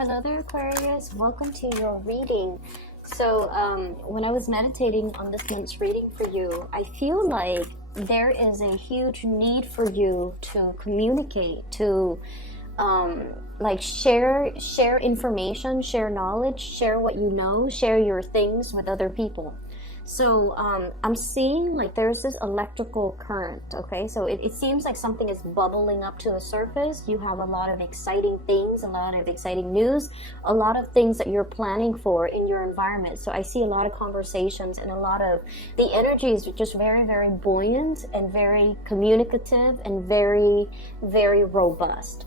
Hello there, Aquarius. Welcome to your reading. So when I was meditating on this month's reading for you, I feel like there is a huge need for you to communicate, to like share information, share knowledge, share what you know, share your things with other people. So I'm seeing like there's this electrical current, okay? So it seems like something is bubbling up to the surface. You have a lot of exciting things, a lot of exciting news, a lot of things that you're planning for in your environment. So I see a lot of conversations and a lot of, the energy is just very, very buoyant and very communicative and very, very robust.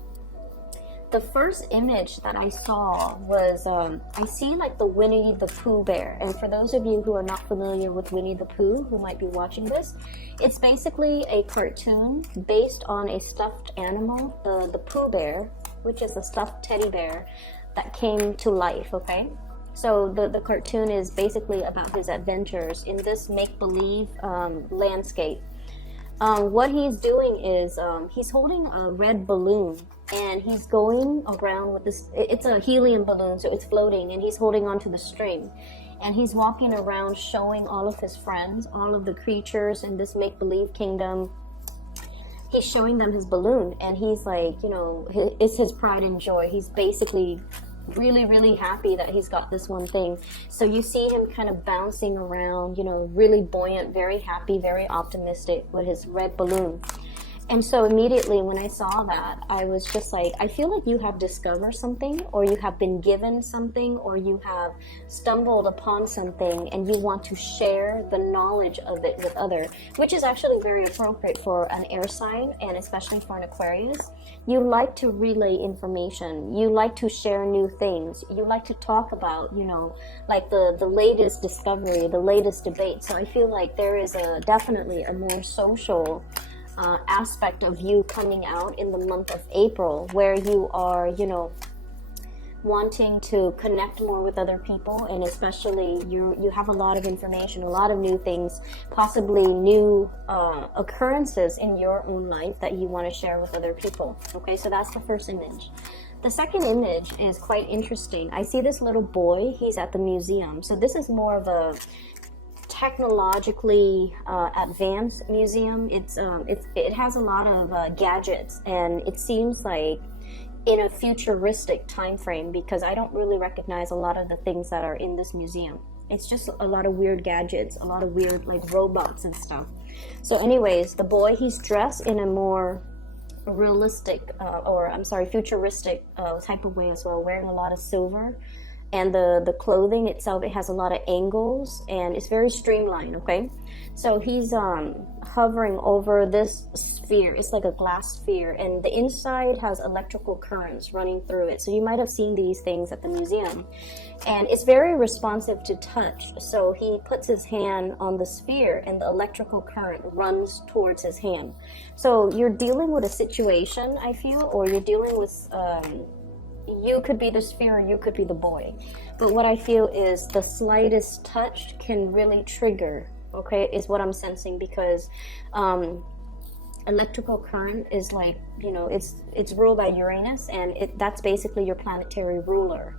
The first image that I saw was, I see like the Winnie the Pooh bear. And for those of you who are not familiar with Winnie the Pooh, who might be watching this, it's basically a cartoon based on a stuffed animal, the Pooh bear, which is a stuffed teddy bear that came to life, okay? So the cartoon is basically about his adventures in this make-believe landscape. What he's doing is he's holding a red balloon and he's going around with this, it's a helium balloon, so it's floating, and he's holding onto the string, and he's walking around showing all of his friends, all of the creatures in this make-believe kingdom. He's showing them his balloon, and he's like, you know, it's his pride and joy. He's basically really, really happy that he's got this one thing. So you see him kind of bouncing around, you know, really buoyant, very happy, very optimistic with his red balloon. And so immediately when I saw that, I was just like, I feel like you have discovered something, or you have been given something, or you have stumbled upon something and you want to share the knowledge of it with others, which is actually very appropriate for an air sign, and especially for an Aquarius. You like to relay information. You like to share new things. You like to talk about, you know, like the latest discovery, the latest debate. So I feel like there is definitely a more social aspect of you coming out in the month of April, where you are, you know, wanting to connect more with other people, and especially you have a lot of information, a lot of new things, possibly new occurrences in your own life that you want to share with other people. Okay, so that's the first image. The second image is quite interesting. I see this little boy, he's at the museum. So this is more of a technologically advanced museum. It has a lot of gadgets, and it seems like in a futuristic time frame, because I don't really recognize a lot of the things that are in this museum. It's just a lot of weird gadgets, a lot of weird like robots and stuff. So anyways, the boy, he's dressed in a more realistic futuristic type of way as well, wearing a lot of silver. And the clothing itself, it has a lot of angles, and it's very streamlined, okay? So he's hovering over this sphere. It's like a glass sphere, and the inside has electrical currents running through it. So you might have seen these things at the museum. And it's very responsive to touch. So he puts his hand on the sphere, and the electrical current runs towards his hand. So you're dealing with a situation, I feel, or you're dealing with... you could be the sphere, or you could be the boy. But what I feel is the slightest touch can really trigger, okay, is what I'm sensing, because electrical current is like, you know, it's ruled by Uranus, and that's basically your planetary ruler.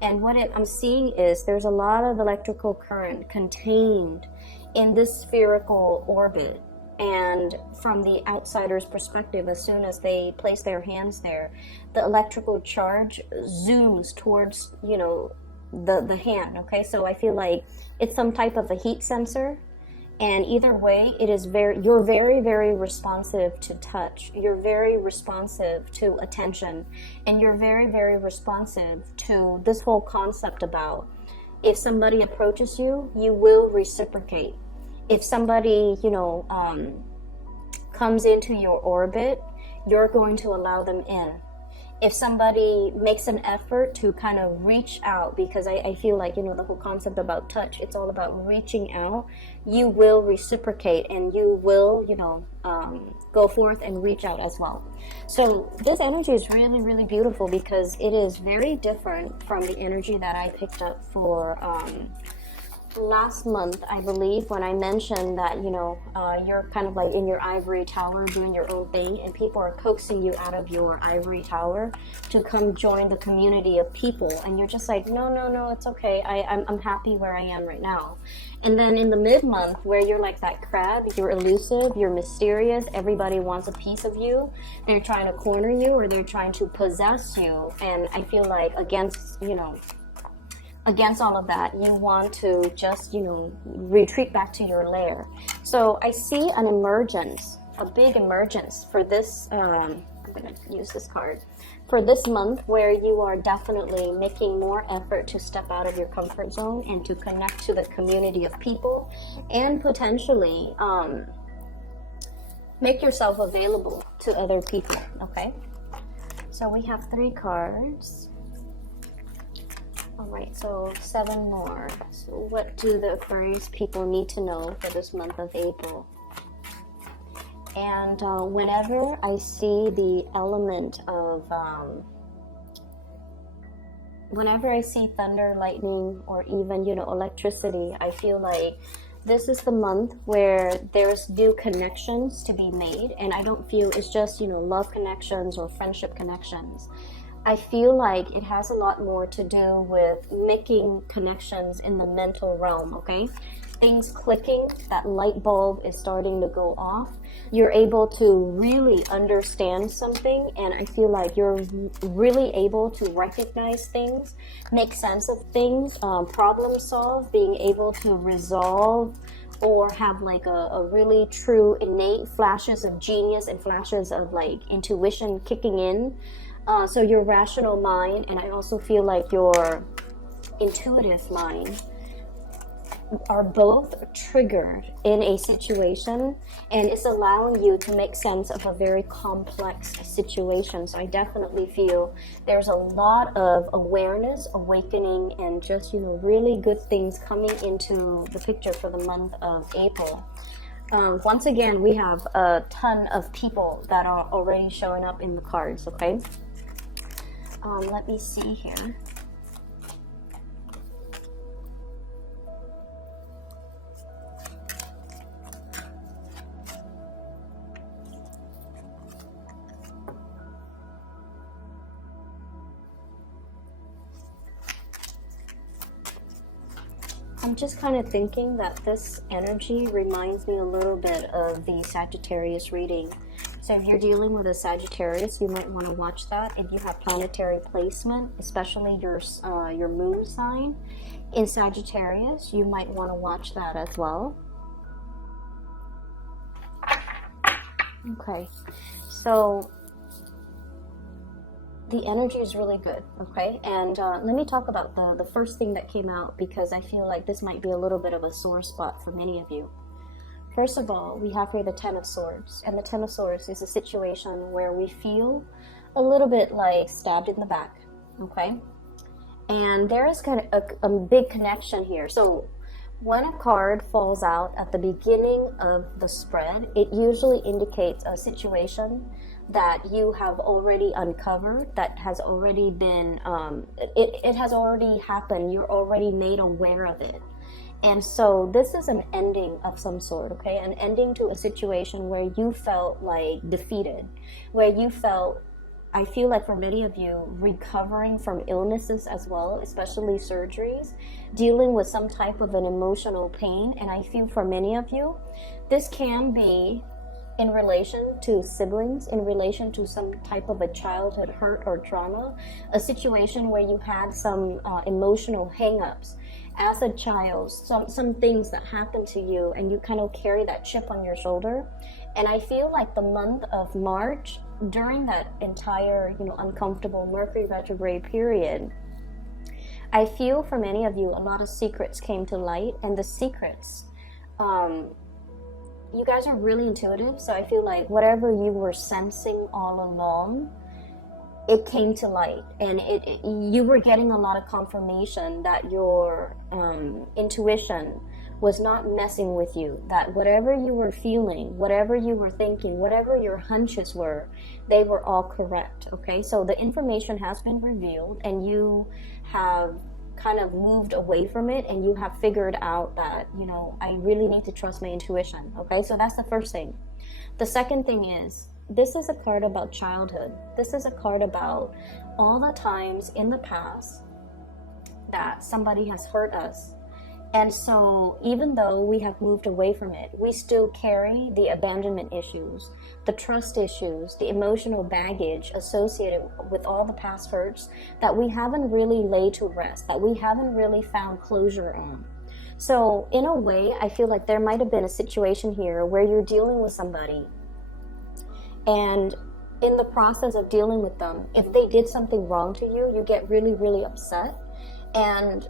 And what I'm seeing is there's a lot of electrical current contained in this spherical orbit. And from the outsider's perspective, as soon as they place their hands there, the electrical charge zooms towards, you know, the hand, okay? So I feel like it's some type of a heat sensor, and either way, you're very, very responsive to touch. You're very responsive to attention, and you're very, very responsive to this whole concept about if somebody approaches you, you will reciprocate. If somebody, you know, comes into your orbit, you're going to allow them in. If somebody makes an effort to kind of reach out, because I feel like, you know, the whole concept about touch, it's all about reaching out, you will reciprocate, and you will, you know, go forth and reach out as well. So this energy is really, really beautiful, because it is very different from the energy that I picked up for last month, I believe, when I mentioned that, you know, you're kind of like in your ivory tower doing your own thing, and people are coaxing you out of your ivory tower to come join the community of people, and you're just like, no, no, no, it's okay, I'm happy where I am right now. And then in the mid-month, where you're like that crab, you're elusive, you're mysterious, everybody wants a piece of you, they're trying to corner you, or they're trying to possess you, and I feel like against, you know, against all of that, you want to just, you know, retreat back to your lair. So I see an emergence, a big emergence for this, I'm going to use this card, for this month, where you are definitely making more effort to step out of your comfort zone and to connect to the community of people, and potentially make yourself available to other people, okay? So we have 3 cards. All right, so 7 more. So what do the Aquarius people need to know for this month of April? And whenever I see the element of, whenever I see thunder, lightning, or even, you know, electricity, I feel like this is the month where there's new connections to be made. And I don't feel it's just, you know, love connections or friendship connections. I feel like it has a lot more to do with making connections in the mental realm, okay? Things clicking, that light bulb is starting to go off. You're able to really understand something, and I feel like you're really able to recognize things, make sense of things, problem solve, being able to resolve, or have like a really true innate flashes of genius and flashes of like intuition kicking in. So your rational mind, and I also feel like your intuitive mind, are both triggered in a situation, and it's allowing you to make sense of a very complex situation. So I definitely feel there's a lot of awareness, awakening, and just, you know, really good things coming into the picture for the month of April. Once again, we have a ton of people that are already showing up in the cards, okay? Let me see here. I'm just kind of thinking that this energy reminds me a little bit of the Sagittarius reading. So if you're dealing with a Sagittarius, you might want to watch that. If you have planetary placement, especially your moon sign in Sagittarius, you might want to watch that as well. Okay, so the energy is really good, okay? And let me talk about the first thing that came out, because I feel like this might be a little bit of a sore spot for many of you. First of all, we have here the Ten of Swords, and the Ten of Swords is a situation where we feel a little bit like stabbed in the back, okay? And there is kind of a big connection here. So when a card falls out at the beginning of the spread, it usually indicates a situation that you have already uncovered, that has already been, it has already happened, you're already made aware of it. And so this is an ending of some sort, okay? An ending to a situation where you felt like defeated, where you felt, I feel like for many of you, recovering from illnesses as well, especially surgeries, dealing with some type of an emotional pain. And I feel for many of you, this can be in relation to siblings, in relation to some type of a childhood hurt or trauma, a situation where you had some emotional hang-ups as a child, some things that happened to you, and you kind of carry that chip on your shoulder. And I feel like the month of March, during that entire, you know, uncomfortable Mercury retrograde period, I feel for many of you, a lot of secrets came to light, and the secrets, you guys are really intuitive, so I feel like whatever you were sensing all along, it came to light, and you were getting a lot of confirmation that your intuition was not messing with you, that whatever you were feeling, whatever you were thinking, whatever your hunches were, they were all correct, okay? So the information has been revealed, and you have kind of moved away from it, and you have figured out that, you know, I really need to trust my intuition. Okay, so that's the first thing. The second thing is, this is a card about childhood. This is a card about all the times in the past that somebody has hurt us. And so even though we have moved away from it, we still carry the abandonment issues, the trust issues, the emotional baggage associated with all the past hurts that we haven't really laid to rest, that we haven't really found closure on. So in a way, I feel like there might have been a situation here where you're dealing with somebody, and in the process of dealing with them, if they did something wrong to you, you get really, really upset. And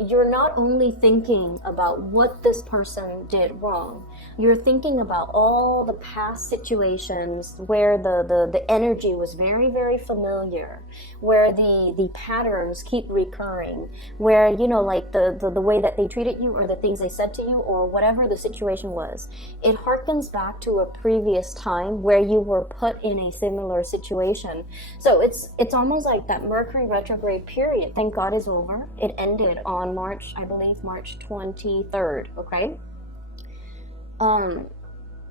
you're not only thinking about what this person did wrong, you're thinking about all the past situations where the energy was very, very familiar, where the patterns keep recurring, where, you know, like the way that they treated you, or the things they said to you, or whatever the situation was. It harkens back to a previous time where you were put in a similar situation. So it's almost like that Mercury retrograde period, thank God, is over. It ended on March 23rd, okay?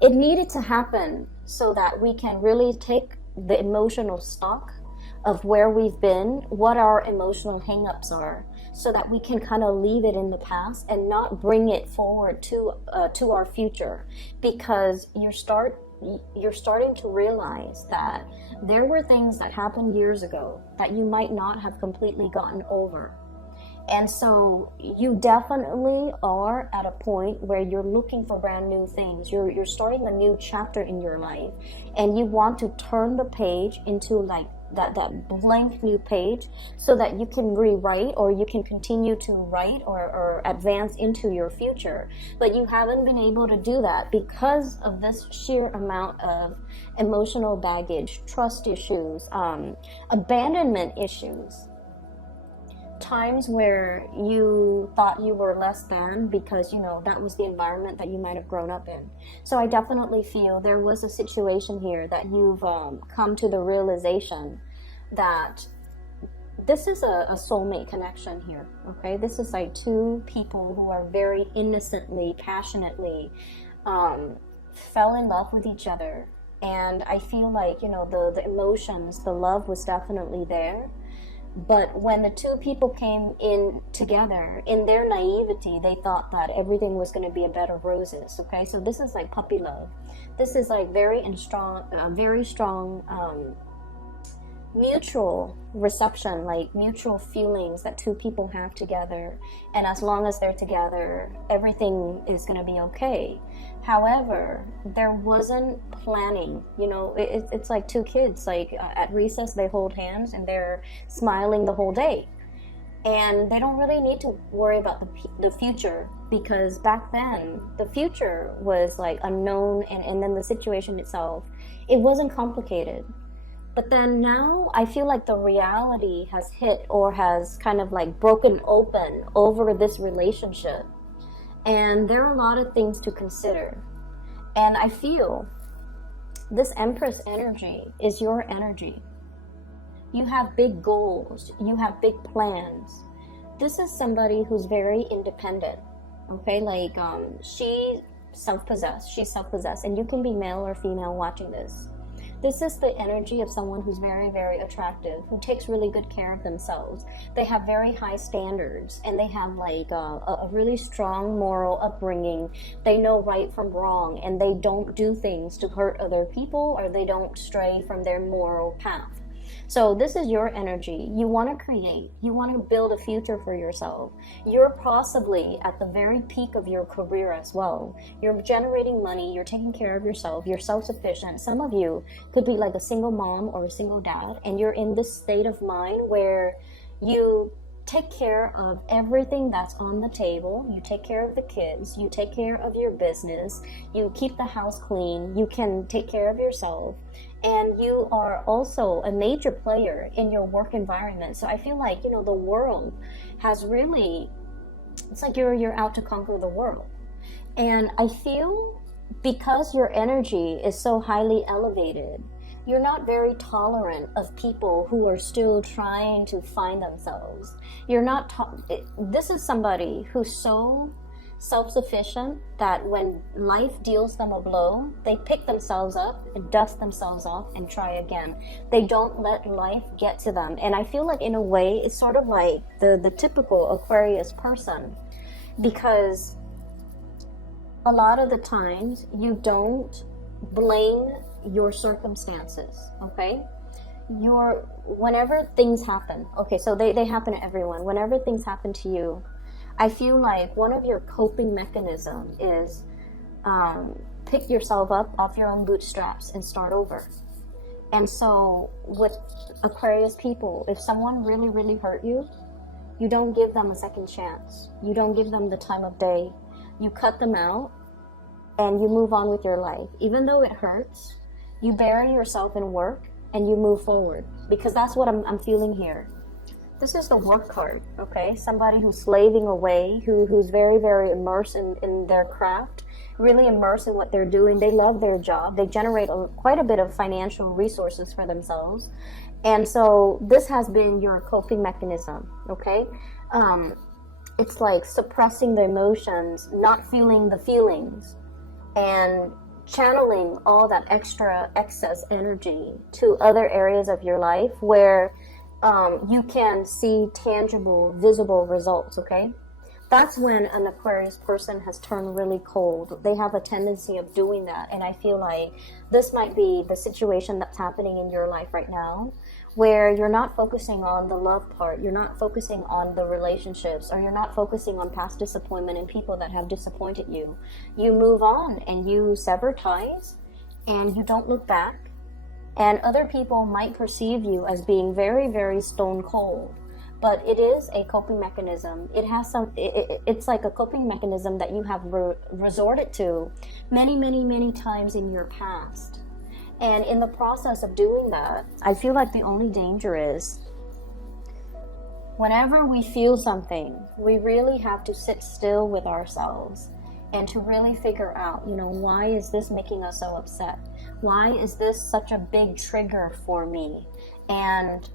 It needed to happen so that we can really take the emotional stock of where we've been, what our emotional hang-ups are, so that we can kind of leave it in the past and not bring it forward to our future. Because you're starting to realize that there were things that happened years ago that you might not have completely gotten over. And so you definitely are at a point where you're looking for brand new things. You're starting a new chapter in your life, and you want to turn the page into like that blank new page, so that you can rewrite, or you can continue to write or advance into your future. But you haven't been able to do that because of this sheer amount of emotional baggage, trust issues, abandonment issues. Times where you thought you were less than because, you know, that was the environment that you might have grown up in. So I definitely feel there was a situation here that you've come to the realization that this is a soulmate connection here, okay? This is like two people who are very innocently, passionately fell in love with each other. And I feel like, you know, the emotions, the love was definitely there. But when the two people came in together, in their naivety, they thought that everything was going to be a bed of roses. Okay, so this is like puppy love. This is like very strong mutual reception, like mutual feelings that two people have together. And as long as they're together, everything is going to be okay. However, there wasn't planning. You know, it's like two kids, like at recess, they hold hands and they're smiling the whole day. And they don't really need to worry about the future, because back then, the future was like unknown, and then the situation itself, it wasn't complicated. But then now I feel like the reality has hit, or has kind of like broken open over this relationship. And there are a lot of things to consider. And I feel this Empress energy is your energy. You have big goals. You have big plans. This is somebody who's very independent. Okay, like she's self-possessed, and you can be male or female watching this. This is the energy of someone who's very, very attractive, who takes really good care of themselves. They have very high standards, and they have like a really strong moral upbringing. They know right from wrong, and they don't do things to hurt other people, or they don't stray from their moral path. So this is your energy. You want to create. You want to build a future for yourself. You're possibly at the very peak of your career as well. You're generating money. You're taking care of yourself. You're self-sufficient. Some of you could be like a single mom or a single dad, and you're in this state of mind where you take care of everything that's on the table. You take care of the kids. You take care of your business. You keep the house clean. You can take care of yourself. And you are also a major player in your work environment. So I feel like, you know, the world has really, it's like you're out to conquer the world. And I feel because your energy is so highly elevated, you're not very tolerant of people who are still trying to find themselves. You're not, this is somebody who's so self-sufficient that when life deals them a blow, they pick themselves up and dust themselves off and try again. They don't let life get to them. And I feel like in a way, it's sort of like the typical Aquarius person, because a lot of the times you don't blame your circumstances, okay? Whenever things happen, okay, so they happen to everyone. Whenever things happen to you, I feel like one of your coping mechanisms is pick yourself up off your own bootstraps and start over. And so with Aquarius people, if someone really, really hurt you, you don't give them a second chance. You don't give them the time of day. You cut them out and you move on with your life. Even though it hurts, you bury yourself in work and you move forward, because that's what I'm feeling here. This is the work card, okay? Somebody who's slaving away, who's very, very immersed in their craft, really immersed in what they're doing. They love their job. They generate quite a bit of financial resources for themselves. And so this has been your coping mechanism, okay? It's like suppressing the emotions, not feeling the feelings, and channeling all that excess energy to other areas of your life where you can see tangible, visible results, okay? That's when an Aquarius person has turned really cold. They have a tendency of doing that, and I feel like this might be the situation that's happening in your life right now, where you're not focusing on the love part, you're not focusing on the relationships, or you're not focusing on past disappointment and people that have disappointed you. You move on and you sever ties, and you don't look back. And other people might perceive you as being very, very stone cold, but it is a coping mechanism. It has it's like a coping mechanism that you have resorted to many, many, many times in your past. And in the process of doing that, I feel like the only danger is whenever we feel something, we really have to sit still with ourselves and to really figure out, why is this making us so upset? Why is this such a big trigger for me? And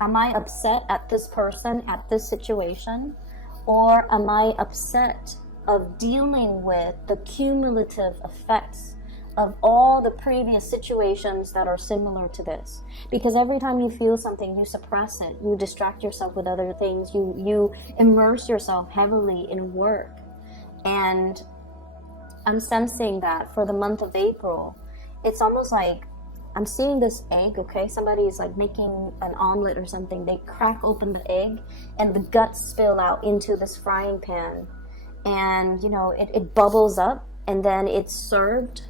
am I upset at this person, at this situation? Or am I upset of dealing with the cumulative effects of all the previous situations that are similar to this? Because every time you feel something, you suppress it, you distract yourself with other things, you immerse yourself heavily in work. And I'm sensing that for the month of April, it's almost like I'm seeing this egg, okay? Somebody is like making an omelet or something. They crack open the egg and the guts spill out into this frying pan. And, it bubbles up and then it's served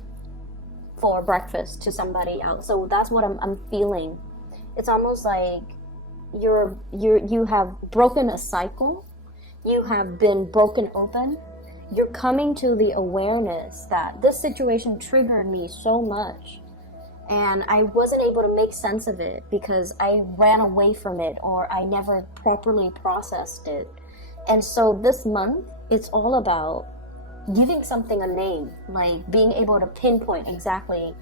for breakfast to somebody else. So that's what I'm feeling. It's almost like you have broken a cycle. You have been broken open. You're coming to the awareness that this situation triggered me so much, and I wasn't able to make sense of it because I ran away from it, or I never properly processed it. And so this month, it's all about giving something a name, like being able to pinpoint exactly,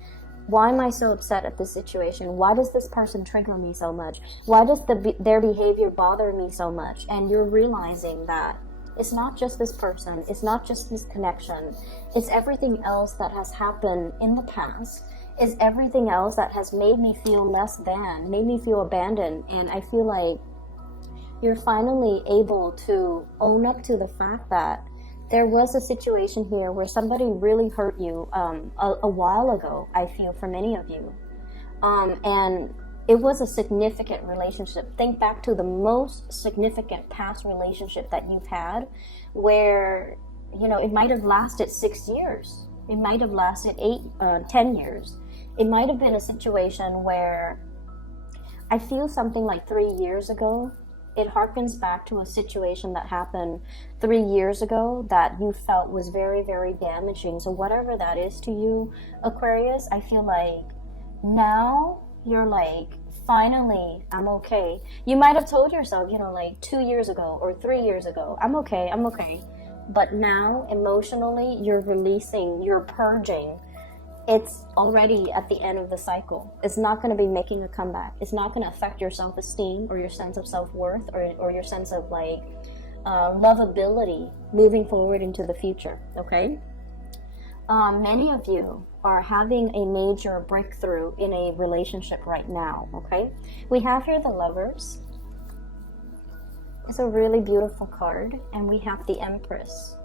why am I so upset at this situation? Why does this person trigger me so much? Why does their behavior bother me so much? And you're realizing that it's not just this person, it's not just this connection, it's everything else that has happened in the past, it's everything else that has made me feel less than, made me feel abandoned. And I feel like you're finally able to own up to the fact that there was a situation here where somebody really hurt you a while ago, I feel, for many of you. And it was a significant relationship. Think back to the most significant past relationship that you've had where, it might have lasted 6 years. It might have lasted 10 years. It might have been a situation where I feel something like 3 years ago. It harkens back to a situation that happened 3 years ago that you felt was very, very damaging. So whatever that is to you, Aquarius, I feel like now you're like, finally, I'm okay. You might have told yourself, like 2 years ago or 3 years ago, I'm okay. But now, emotionally, you're releasing, you're purging it's already at the end of the cycle. It's not going to be making a comeback. It's not going to affect your self-esteem or your sense of self-worth or your sense of like lovability moving forward into the future, okay? Many of you are having a major breakthrough in a relationship right now, okay? We have here the Lovers. It's a really beautiful card, and we have the Empress.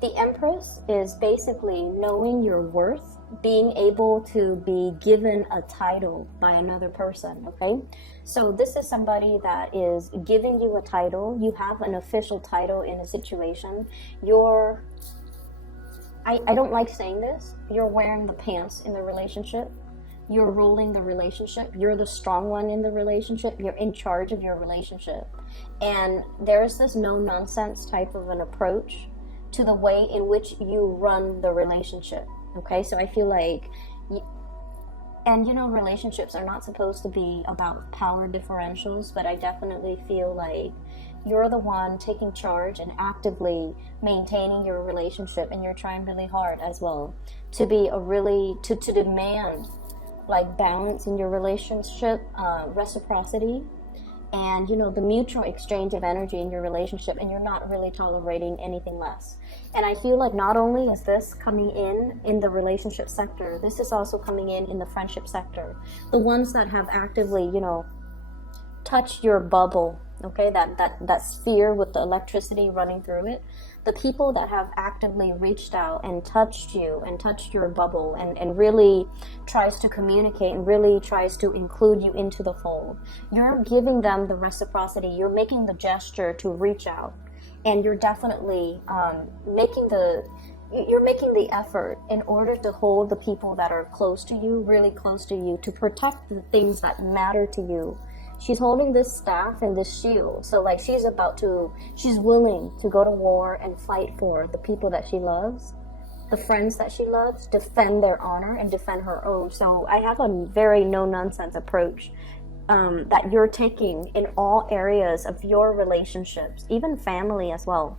The Empress is basically knowing your worth, being able to be given a title by another person, okay? So this is somebody that is giving you a title. You have an official title in a situation. I don't like saying this, you're wearing the pants in the relationship. You're ruling the relationship. You're the strong one in the relationship. You're in charge of your relationship. And there's this no-nonsense type of an approach to the way in which you run the relationship, okay? So I feel like, and you know, relationships are not supposed to be about power differentials, but I definitely feel like you're the one taking charge and actively maintaining your relationship, and you're trying really hard as well to be to demand like balance in your relationship, reciprocity, and you know, the mutual exchange of energy in your relationship, and you're not really tolerating anything less. And I feel like not only is this coming in the relationship sector, this is also coming in the friendship sector. The ones that have actively, you know, touched your bubble, okay, that sphere with the electricity running through it. The people that have actively reached out and touched you and touched your bubble and really tries to communicate and really tries to include you into the fold. You're giving them the reciprocity. You're making the gesture to reach out. And you're definitely making the effort in order to hold the people that are close to you, really close to you, to protect the things that matter to you. She's holding this staff and this shield. So like she's willing to go to war and fight for the people that she loves, the friends that she loves, defend their honor and defend her own. So I have a very no-nonsense approach that you're taking in all areas of your relationships, even family as well.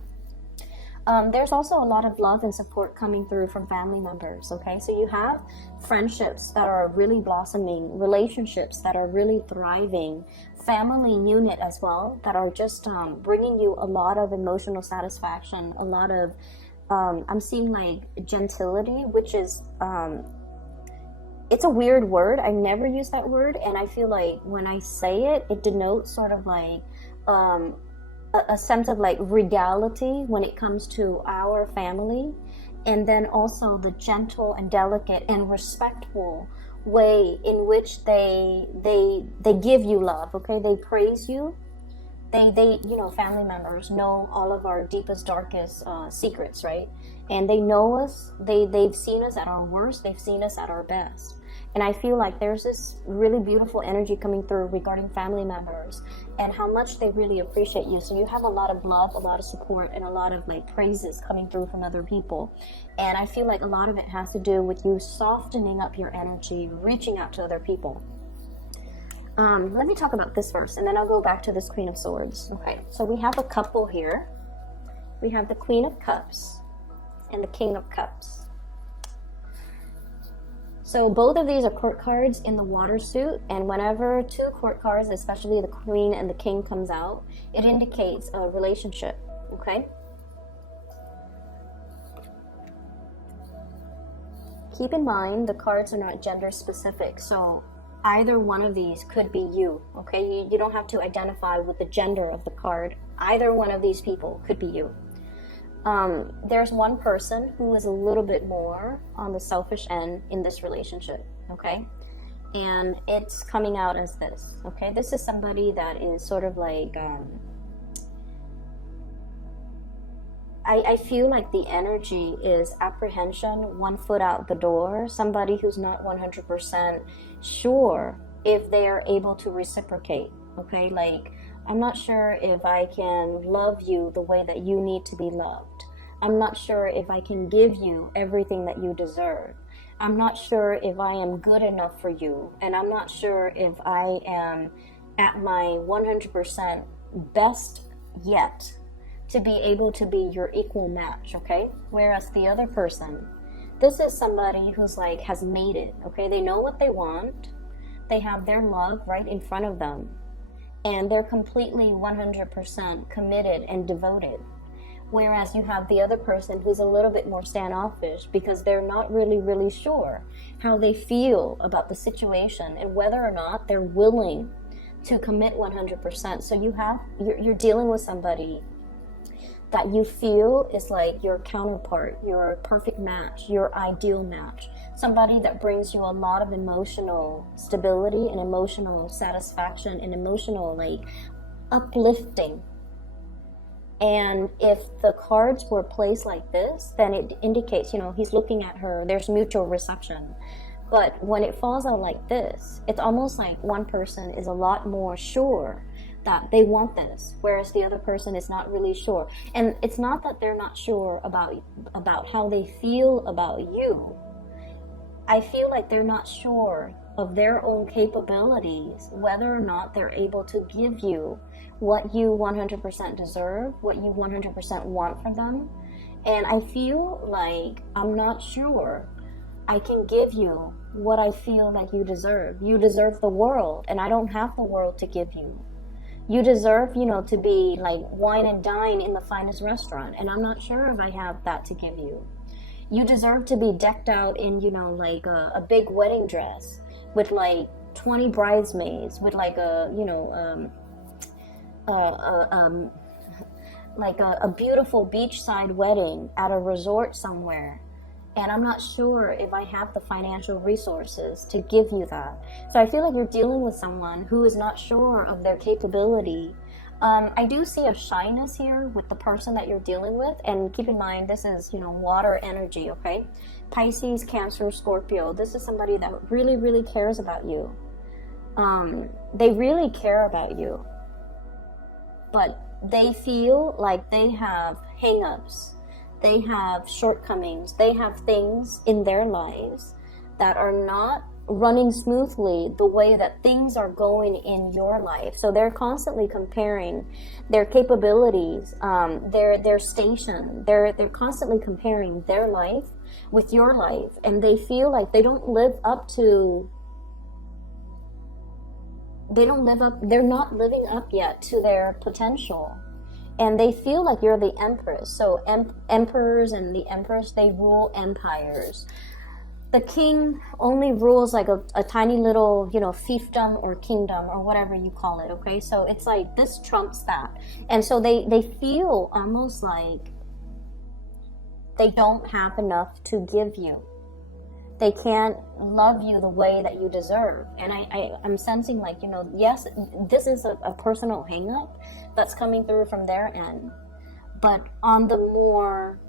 There's also a lot of love and support coming through from family members, okay? So you have friendships that are really blossoming, relationships that are really thriving, family unit as well that are just bringing you a lot of emotional satisfaction, a lot of, I'm seeing like gentility, which is, it's a weird word. I never use that word, and I feel like when I say it, it denotes sort of like, a sense of like regality when it comes to our family, and then also the gentle and delicate and respectful way in which they give you love, okay? They praise you. They you know, family members know all of our deepest, darkest secrets, right? And they know us. They've seen us at our worst. They've seen us at our best. And I feel like there's this really beautiful energy coming through regarding family members and how much they really appreciate you. So you have a lot of love, a lot of support, and a lot of like praises coming through from other people. And I feel like a lot of it has to do with you softening up your energy, reaching out to other people. Let me talk about this first, and then I'll go back to this Queen of Swords. Okay, so we have a couple here. We have the Queen of Cups and the King of Cups. So both of these are court cards in the water suit, and whenever two court cards, especially the Queen and the King, comes out, it indicates a relationship, okay? Keep in mind, the cards are not gender specific, so either one of these could be you, okay? You don't have to identify with the gender of the card. Either one of these people could be you. There's one person who is a little bit more on the selfish end in this relationship, okay? And it's coming out as this, okay? This is somebody that is sort of like, I feel like the energy is apprehension, one foot out the door, somebody who's not 100% sure if they are able to reciprocate, okay? Like, I'm not sure if I can love you the way that you need to be loved. I'm not sure if I can give you everything that you deserve. I'm not sure if I am good enough for you. And I'm not sure if I am at my 100% best yet to be able to be your equal match, okay? Whereas the other person, this is somebody who's like has made it, okay? They know what they want. They have their love right in front of them. And they're completely 100% committed and devoted. Whereas you have the other person who's a little bit more standoffish because they're not really sure how they feel about the situation and whether or not they're willing to commit 100%. So you're dealing with somebody that you feel is like your counterpart, your perfect match, your ideal match. Somebody that brings you a lot of emotional stability and emotional satisfaction and emotional like uplifting. And if the cards were placed like this, then it indicates, he's looking at her, there's mutual reception. But when it falls out like this, it's almost like one person is a lot more sure that they want this, whereas the other person is not really sure. And it's not that they're not sure about how they feel about you. I feel like they're not sure of their own capabilities, whether or not they're able to give you what you 100% deserve, what you 100% want from them. And I feel like I'm not sure I can give you what I feel like you deserve. You deserve the world, and I don't have the world to give you. You deserve, to be like wine and dine in the finest restaurant, and I'm not sure if I have that to give you. You deserve to be decked out in, like a big wedding dress with like 20 bridesmaids, with like a beautiful beachside wedding at a resort somewhere. And I'm not sure if I have the financial resources to give you that. So I feel like you're dealing with someone who is not sure of their capability. I do see a shyness here with the person that you're dealing with. And keep in mind, this is, water energy, okay? Pisces, Cancer, Scorpio. This is somebody that really cares about you. They really care about you. But they feel like they have hang-ups. They have shortcomings. They have things in their lives that are not running smoothly the way that things are going in your life. So they're constantly comparing their capabilities, their station. They're constantly comparing their life with your life, and they feel like they don't live up to. They're not living up yet to their potential. And they feel like you're the empress. So emperors and the empress, they rule empires. The king only rules like a tiny little, fiefdom or kingdom or whatever you call it, okay? So it's like this trumps that. And so they feel almost like they don't have enough to give you. They can't love you the way that you deserve. And I'm sensing like, yes, this is a personal hang-up that's coming through from their end. But on the more,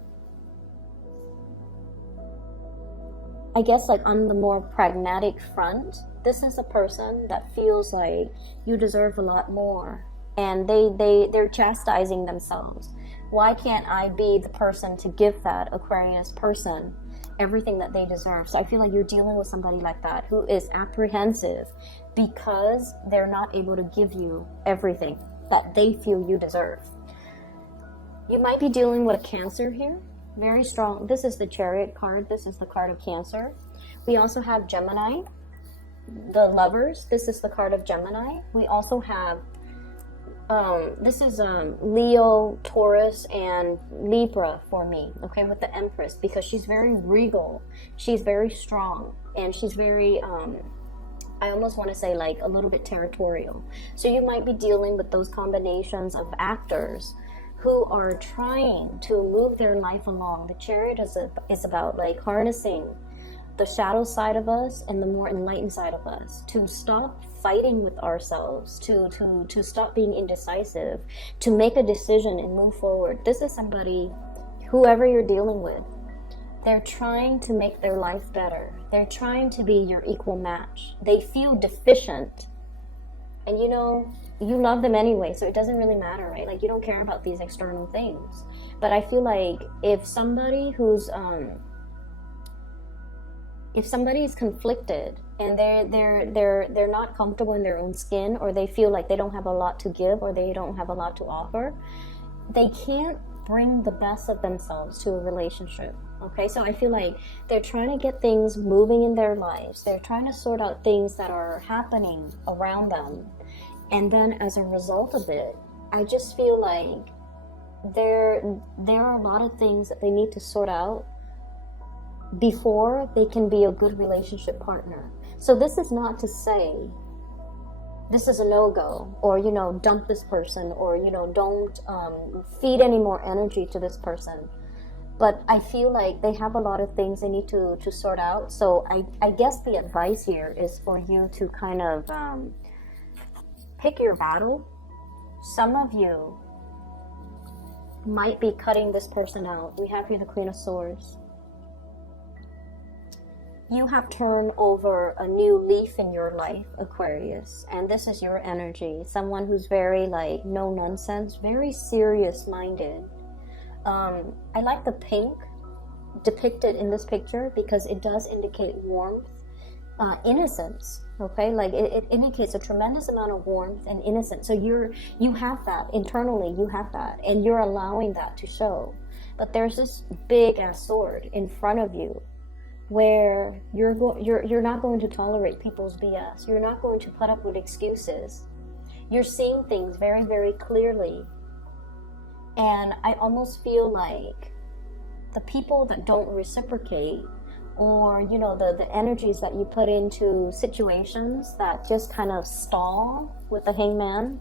on the more pragmatic front, this is a person that feels like you deserve a lot more. And they're chastising themselves. Why can't I be the person to give that Aquarius person everything that they deserve? So I feel like you're dealing with somebody like that who is apprehensive because they're not able to give you everything that they feel you deserve. You might be dealing with a Cancer here. Very strong. This is the Chariot card. This is the card of Cancer. We also have Gemini, the Lovers. This is the card of Gemini. We also have this is Leo, Taurus, and Libra for me, okay, with the Empress, because she's very regal, she's very strong, and she's very, I almost want to say like a little bit territorial. So you might be dealing with those combinations of actors who are trying to move their life along. The Chariot is about like harnessing the shadow side of us and the more enlightened side of us, to stop fighting with ourselves, to stop being indecisive, to make a decision and move forward. This is somebody, whoever you're dealing with, they're trying to make their life better. They're trying to be your equal match. They feel deficient. And you love them anyway, so it doesn't really matter, right? Like, you don't care about these external things. But I feel like if somebody is conflicted and they're not comfortable in their own skin, or they feel like they don't have a lot to give, or they don't have a lot to offer, they can't bring the best of themselves to a relationship. Okay, so I feel like they're trying to get things moving in their lives. They're trying to sort out things that are happening around them. And then as a result of it, I just feel like there are a lot of things that they need to sort out before they can be a good relationship partner. So this is not to say this is a no-go, or, you know, dump this person, or, you know, don't feed any more energy to this person. But I feel like they have a lot of things they need to sort out. So I guess the advice here is for you to kind of pick your battle. Some of you might be cutting this person out. We have here the Queen of Swords. You have turned over a new leaf in your life, Aquarius, and this is your energy. Someone who's very, like, no nonsense, very serious minded. I like the pink depicted in this picture because it does indicate warmth, innocence. Okay, like it indicates a tremendous amount of warmth and innocence. So you have that internally, you have that, and you're allowing that to show. But there's this big ass sword in front of you, where you're not going to tolerate people's BS. You're not going to put up with excuses. You're seeing things very, very clearly. And I almost feel like the people that don't reciprocate, or, you know, the energies that you put into situations that just kind of stall with the Hangman,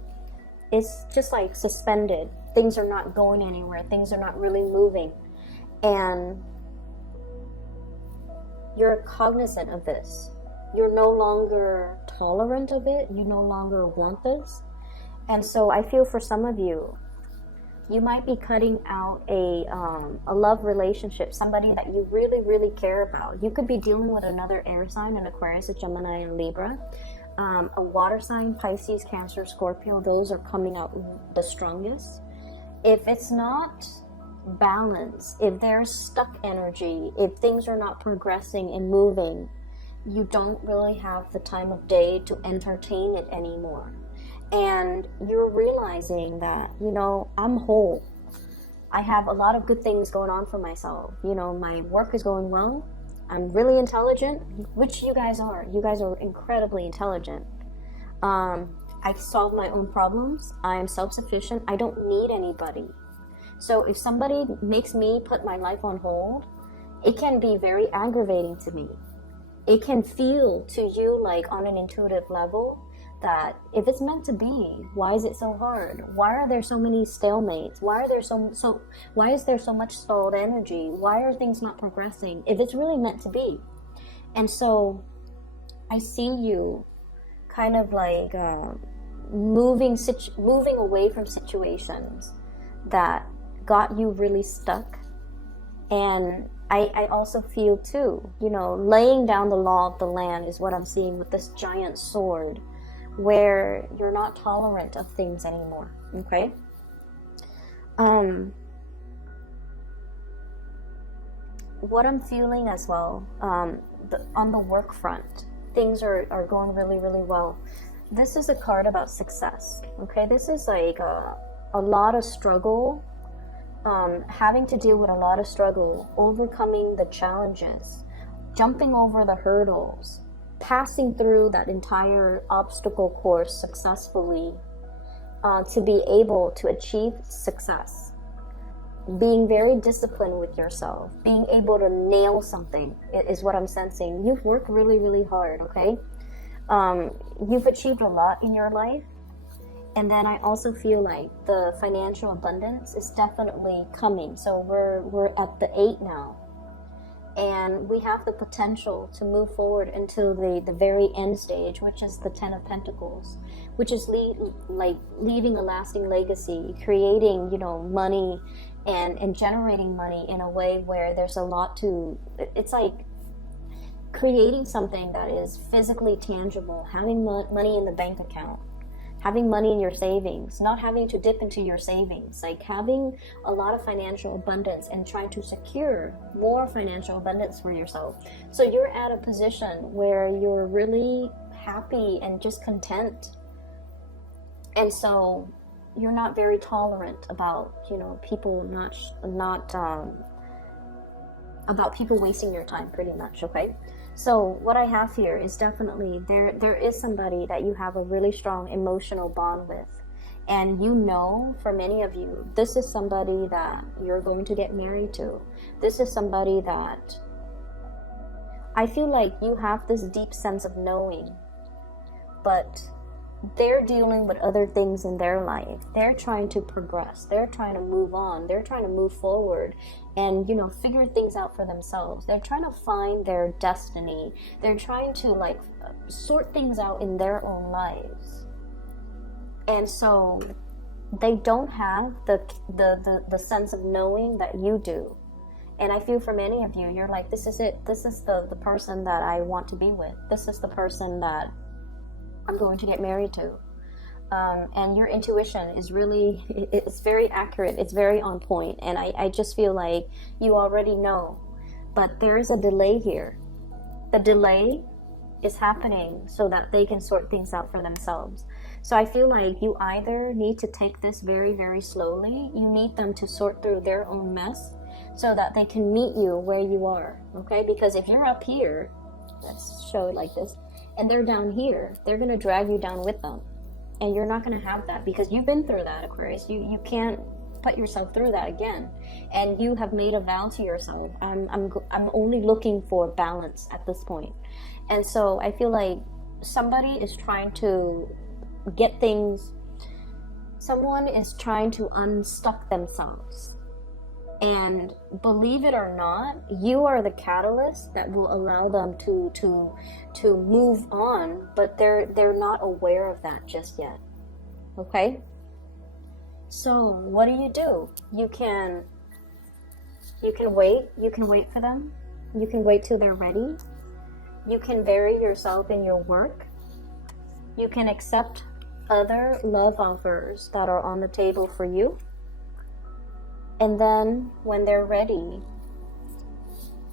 it's just like suspended. Things are not going anywhere. Things are not really moving. And you're cognizant of this. You're no longer tolerant of it. You no longer want this. And so I feel for some of you, you might be cutting out a love relationship, somebody that you really, really care about. You could be dealing with another air sign, an Aquarius, a Gemini, and Libra. A water sign, Pisces, Cancer, Scorpio, those are coming out the strongest. If it's not balance, if there's stuck energy, if things are not progressing and moving, you don't really have the time of day to entertain it anymore. And you're realizing that, you know, I'm whole. I have a lot of good things going on for myself. You know, my work is going well. I'm really intelligent, which you guys are. You guys are incredibly intelligent. I solve my own problems. I am self-sufficient. I don't need anybody. So if somebody makes me put my life on hold, it can be very aggravating to me. It can feel to you like on an intuitive level that if it's meant to be, why is it so hard? Why are there so many stalemates? Why is there so much stalled energy? Why are things not progressing if it's really meant to be? And so I see you kind of like moving away from situations that got you really stuck. And I also feel too, you know, laying down the law of the land is what I'm seeing with this giant sword, where you're not tolerant of things anymore. Okay. What I'm feeling as well, on the work front, things are going really, really well. This is a card about success. Okay, this is like a lot of struggle, having to deal with a lot of struggle, overcoming the challenges, jumping over the hurdles, passing through that entire obstacle course successfully, to be able to achieve success. Being very disciplined with yourself, being able to nail something is what I'm sensing. You've worked really, really hard, okay? You've achieved a lot in your life. And then I also feel like the financial abundance is definitely coming. So we're at the 8 now. And we have the potential to move forward until the very end stage, which is the 10 of Pentacles, which is leaving a lasting legacy, creating, you know, money and generating money in a way where there's a lot to, it's like creating something that is physically tangible, having money in the bank account, having money in your savings, not having to dip into your savings, like having a lot of financial abundance and trying to secure more financial abundance for yourself. So you're at a position where you're really happy and just content. And so you're not very tolerant about, people about people wasting your time, pretty much. Okay, so what I have here is definitely there is somebody that you have a really strong emotional bond with, and for many of you, this is somebody that you're going to get married to. This is somebody that I feel like you have this deep sense of knowing, but they're dealing with other things in their life. They're trying to progress. They're trying to move on. They're trying to move forward and, figure things out for themselves. They're trying to find their destiny. They're trying to sort things out in their own lives. And so they don't have the sense of knowing that you do. And I feel for many of you, you're like, this is it. This is the person that I want to be with. This is the person that I'm going to get married to. And your intuition is really, it's very accurate. It's very on point. And I just feel like you already know. But there is a delay here. The delay is happening so that they can sort things out for themselves. So I feel like you either need to take this very, very slowly. You need them to sort through their own mess so that they can meet you where you are. Okay? Because if you're up here, let's show it like this, and they're down here, they're going to drag you down with them. And you're not going to have that because you've been through that, Aquarius. You can't put yourself through that again. And you have made a vow to yourself. I'm only looking for balance at this point. And so I feel like somebody is trying to get things, someone is trying to unstuck themselves. And believe it or not, you are the catalyst that will allow them to move on, but they're not aware of that just yet. Okay? So what do? You can wait. You can wait for them. You can wait till they're ready. You can vary yourself in your work. You can accept other love offers that are on the table for you. And then when they're ready,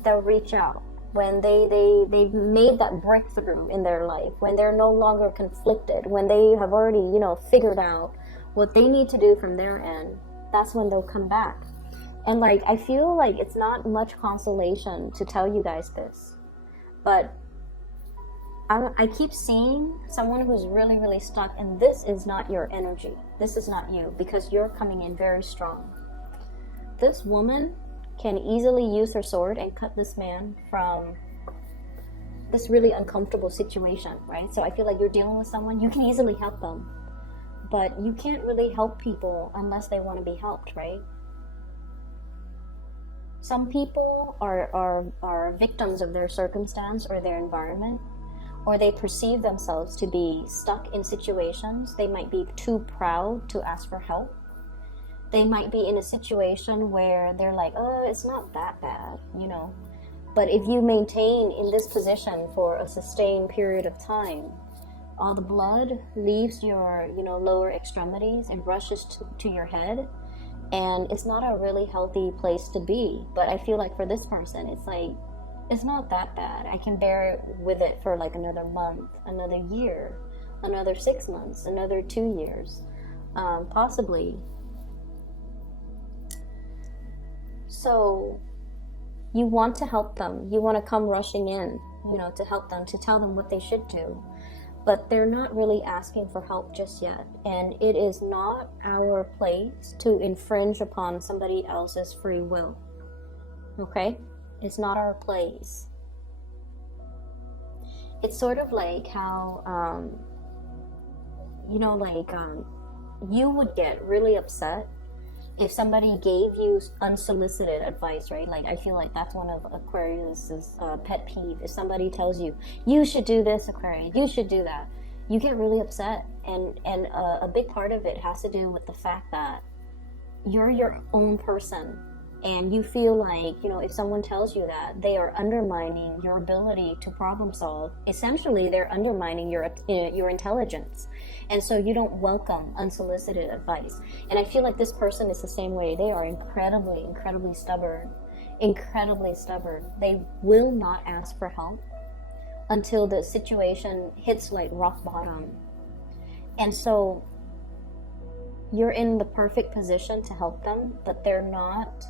they'll reach out. When they've made that breakthrough in their life, when they're no longer conflicted, when they have already, figured out what they need to do from their end, that's when they'll come back. And I feel like it's not much consolation to tell you guys this, but I keep seeing someone who's really, really stuck, and this is not your energy. This is not you, because you're coming in very strong. This woman can easily use her sword and cut this man from this really uncomfortable situation, right? So I feel like you're dealing with someone, you can easily help them, but you can't really help people unless they want to be helped, right? Some people are victims of their circumstance or their environment, or they perceive themselves to be stuck in situations. They might be too proud to ask for help. They might be in a situation where they're like, oh, it's not that bad, But if you maintain in this position for a sustained period of time, all the blood leaves your, lower extremities and rushes to your head. And it's not a really healthy place to be. But I feel like for this person, it's like, it's not that bad. I can bear with it for another month, another year, another 6 months, another 2 years, possibly. So you want to help them. You want to come rushing in, to help them, to tell them what they should do. But they're not really asking for help just yet. And it is not our place to infringe upon somebody else's free will. Okay? It's not our place. It's sort of like how, you would get really upset if somebody gave you unsolicited advice, right? I feel like that's one of Aquarius's pet peeve. If somebody tells you, you should do this, Aquarius, you should do that, you get really upset. And a big part of it has to do with the fact that you're your own person. And you feel like, if someone tells you that, they are undermining your ability to problem solve. Essentially, they're undermining your intelligence. And so you don't welcome unsolicited advice. And I feel like this person is the same way. They are incredibly, incredibly stubborn. Incredibly stubborn. They will not ask for help until the situation hits rock bottom. And so you're in the perfect position to help them, but they're not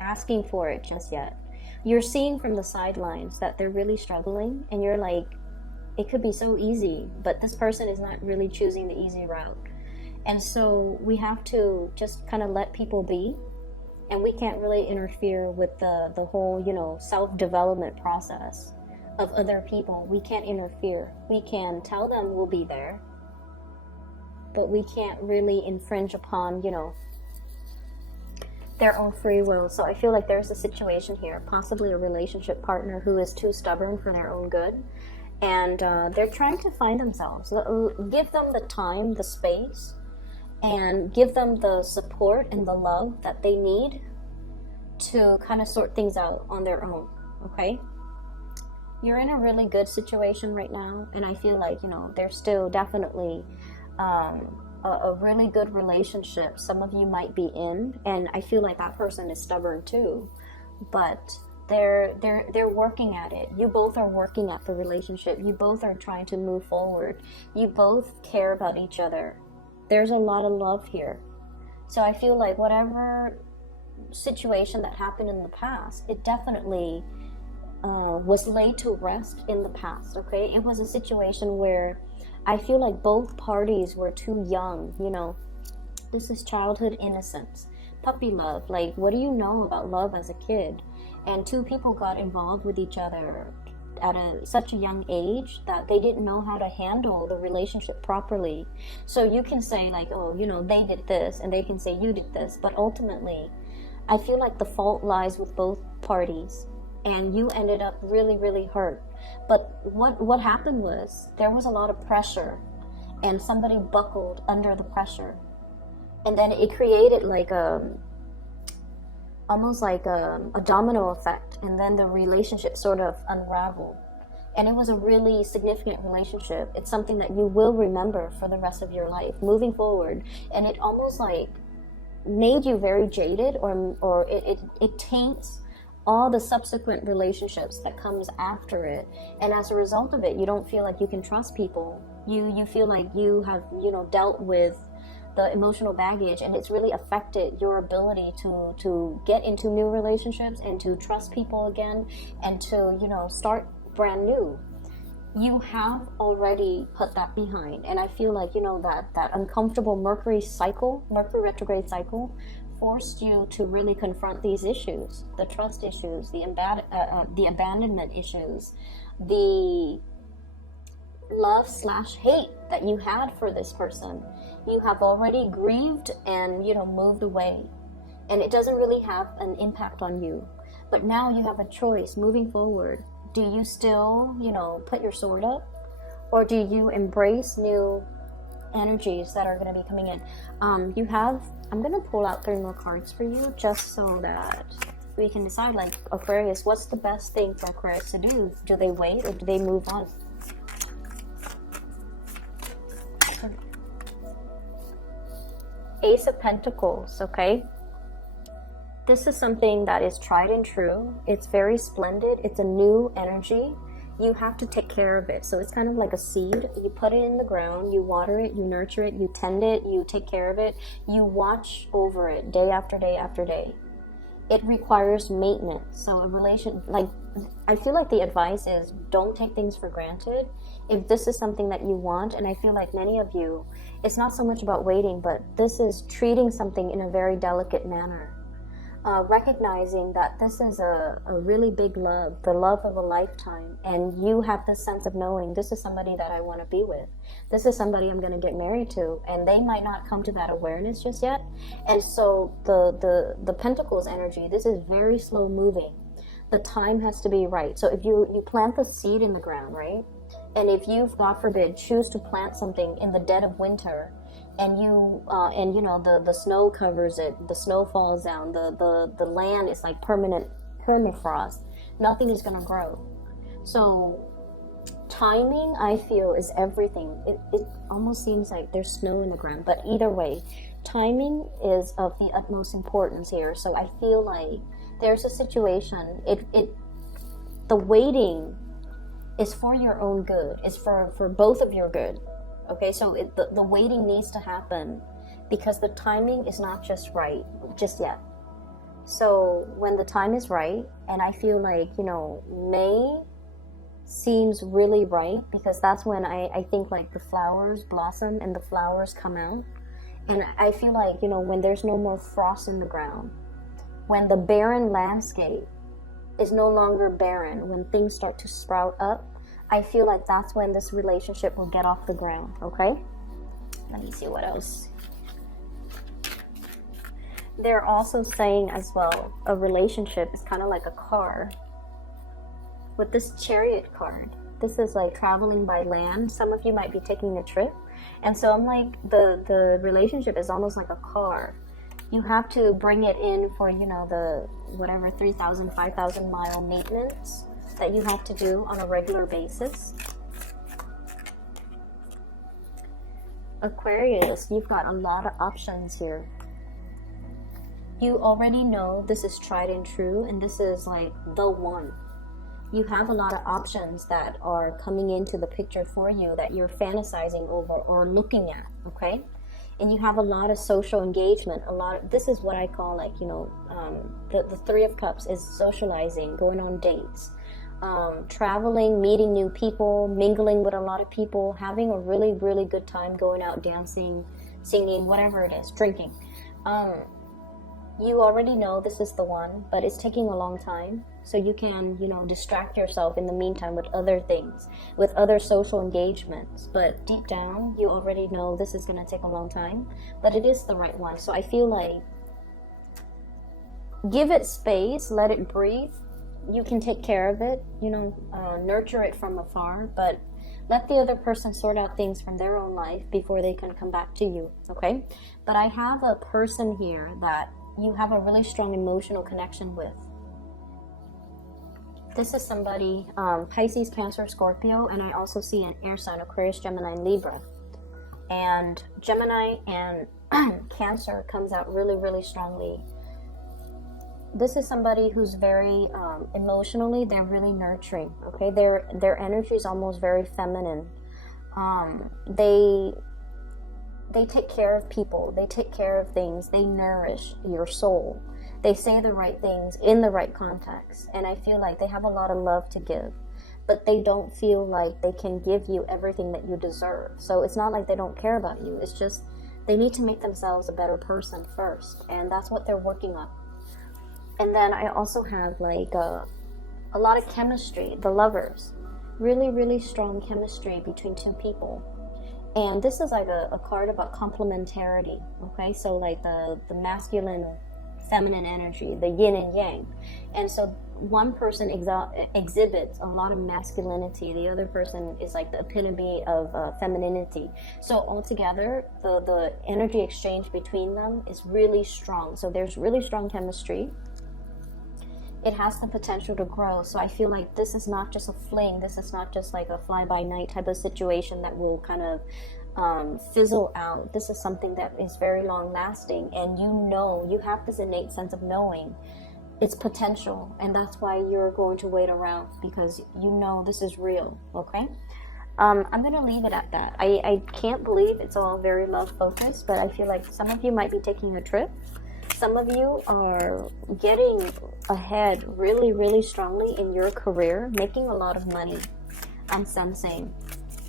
asking for it just yet. You're seeing from the sidelines that they're really struggling, and you're like, it could be so easy, but this person is not really choosing the easy route. And so we have to just kind of let people be, and we can't really interfere with the whole, you know, self-development process of other people. We can't interfere. We can tell them we'll be there, but we can't really infringe upon, you know, their own free will. So I feel like there's a situation here, possibly a relationship partner who is too stubborn for their own good, and they're trying to find themselves. Give them the time, the space, and give them the support and the love that they need to kind of sort things out on their own, okay? You're in a really good situation right now, and I feel like, you know, there's still definitely a really good relationship some of you might be in, and I feel like that person is stubborn too, but they're working at it. You both are working at the relationship. You both are trying to move forward. You both care about each other. There's a lot of love here. So I feel like whatever situation that happened in the past, it definitely was laid to rest in the past, okay? It was a situation where I feel like both parties were too young, you know. This is childhood innocence, puppy love. Like, what do you know about love as a kid? And two people got involved with each other at such a young age that they didn't know how to handle the relationship properly. So you can say like, oh, you know, they did this, and they can say you did this, but ultimately I feel like the fault lies with both parties, and you ended up really, really hurt. But what happened was there was a lot of pressure, and somebody buckled under the pressure, and then it created like almost like a domino effect, and then the relationship sort of unraveled. And it was a really significant relationship. It's something that you will remember for the rest of your life moving forward, and it almost like made you very jaded, or it taints all the subsequent relationships that comes after it. And as a result of it, you don't feel like you can trust people. You feel like you have, you know, dealt with the emotional baggage, and it's really affected your ability to get into new relationships and to trust people again, and to, you know, start brand new. You have already put that behind, and I feel like, you know, that uncomfortable Mercury retrograde cycle forced you to really confront these issues, the trust issues, the abandonment issues, the love/hate that you had for this person. You have already grieved and, you know, moved away, and it doesn't really have an impact on you. But now you have a choice moving forward. Do you still, you know, put your sword up, or do you embrace new energies that are going to be coming in? I'm going to pull out 3 more cards for you, just so that we can decide, like, Aquarius, what's the best thing for Aquarius to do? Do they wait, or do they move on? Ace of Pentacles, okay? This is something that is tried and true. It's very splendid. It's a new energy. You have to take care of it. So it's kind of like a seed. You put it in the ground, you water it, you nurture it, you tend it, you take care of it, you watch over it day after day after day. It requires maintenance. So I feel like the advice is, don't take things for granted. If this is something that you want, and I feel like many of you, it's not so much about waiting, but this is treating something in a very delicate manner. Recognizing that this is a really big love, the love of a lifetime, and you have this sense of knowing, this is somebody that I want to be with. This is somebody I'm going to get married to, and they might not come to that awareness just yet. And so the Pentacles energy, this is very slow moving. The time has to be right. So if you plant the seed in the ground, right? And if you, God forbid, choose to plant something in the dead of winter, and you know, the snow covers it, the snow falls down, the land is like permanent permafrost, nothing is going to grow. So timing, I feel, is everything. It almost seems like there's snow in the ground, but either way, timing is of the utmost importance here. So I feel like there's a situation, the waiting is for your own good, it's for both of your good. Okay, so the waiting needs to happen, because the timing is not just yet. So when the time is right, and I feel like, you know, May seems really right, because that's when I think like the flowers blossom and the flowers come out. And I feel like, you know, when there's no more frost in the ground, when the barren landscape is no longer barren, when things start to sprout up, I feel like that's when this relationship will get off the ground, okay? Let me see what else. They're also saying as well, a relationship is kind of like a car. With this Chariot card, this is like traveling by land. Some of you might be taking a trip. And so I'm like, the relationship is almost like a car. You have to bring it in for, you know, the whatever 3,000, 5,000 mile maintenance that you have to do on a regular basis. Aquarius, you've got a lot of options here. You already know this is tried and true, and this is like the one. You have a lot of options that are coming into the picture for you that you're fantasizing over or looking at, okay? And you have a lot of social engagement, this is what I call like, you know, the Three of Cups is socializing, going on dates, traveling, meeting new people, mingling with a lot of people, having a really, really good time, going out dancing, singing, whatever it is, drinking. You already know this is the one, but it's taking a long time. So you can, you know, distract yourself in the meantime with other things, with other social engagements. But deep down, you already know this is going to take a long time, but it is the right one. So I feel like give it space, let it breathe. You can take care of it, you know, nurture it from afar, but let the other person sort out things from their own life before they can come back to you, okay? But I have a person here that you have a really strong emotional connection with. This is somebody, Pisces, Cancer, Scorpio, and I also see an air sign, Aquarius, Gemini, and Libra. And Gemini and Cancer comes out really, really strongly. This is somebody who's very emotionally, they're really nurturing, okay? Their energy is almost very feminine. They take care of people, they take care of things, they nourish your soul. They say the right things in the right context, and I feel like they have a lot of love to give, but they don't feel like they can give you everything that you deserve. So it's not like they don't care about you, it's just they need to make themselves a better person first, and that's what they're working on. And then I also have like a lot of chemistry, the lovers, really, really strong chemistry between two people. And this is like a card about complementarity, okay? So like the masculine, feminine energy, the yin and yang. And so one person exhibits a lot of masculinity, the other person is like the epitome of femininity. So altogether, the energy exchange between them is really strong. So there's really strong chemistry. It has the potential to grow. So I feel like this is not just a fling. This is not just like a fly-by-night type of situation that will kind of fizzle out. This is something that is very long-lasting, and you have this innate sense of knowing its potential, and that's why you're going to wait around, because you know this is real, okay? I'm going to leave it at that. I can't believe it's all very love-focused, but I feel like some of you might be taking a trip. Some of you are getting ahead really, really strongly in your career, making a lot of money. I'm sensing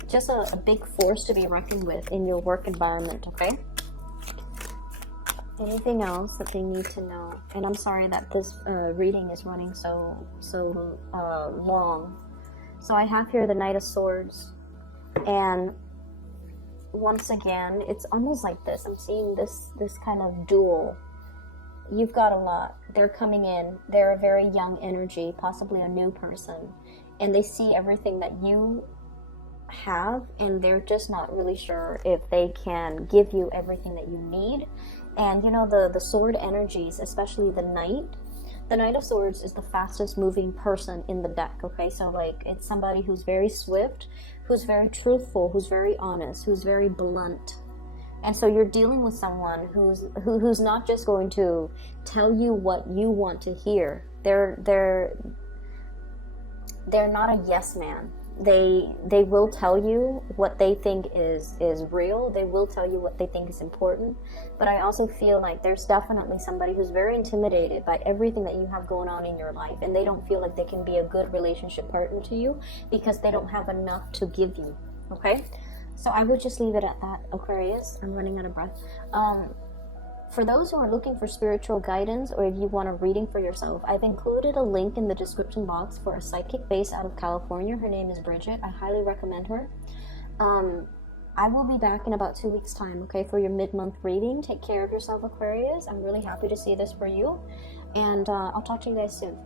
just a big force to be reckoned with in your work environment, okay? Anything else that they need to know? And I'm sorry that this reading is running so long. So I have here the Knight of Swords, and once again, it's almost like this. I'm seeing this kind of duel. You've got a lot. They're coming in. They're a very young energy, possibly a new person. And they see everything that you have, and they're just not really sure if they can give you everything that you need. And you know, the sword energies, especially the Knight of Swords is the fastest moving person in the deck, okay? So like, it's somebody who's very swift, who's very truthful, who's very honest, who's very blunt. And so you're dealing with someone who's not just going to tell you what you want to hear. They're not a yes man. They will tell you what they think is real. They will tell you what they think is important. But I also feel like there's definitely somebody who's very intimidated by everything that you have going on in your life, and they don't feel like they can be a good relationship partner to you because they don't have enough to give you. Okay, so I would just leave it at that, Aquarius. I'm running out of breath. For those who are looking for spiritual guidance, or if you want a reading for yourself, I've included a link in the description box for a psychic based out of California. Her name is Bridget. I highly recommend her. I will be back in about 2 weeks' time, okay, for your mid-month reading. Take care of yourself, Aquarius. I'm really happy to see this for you. And I'll talk to you guys soon.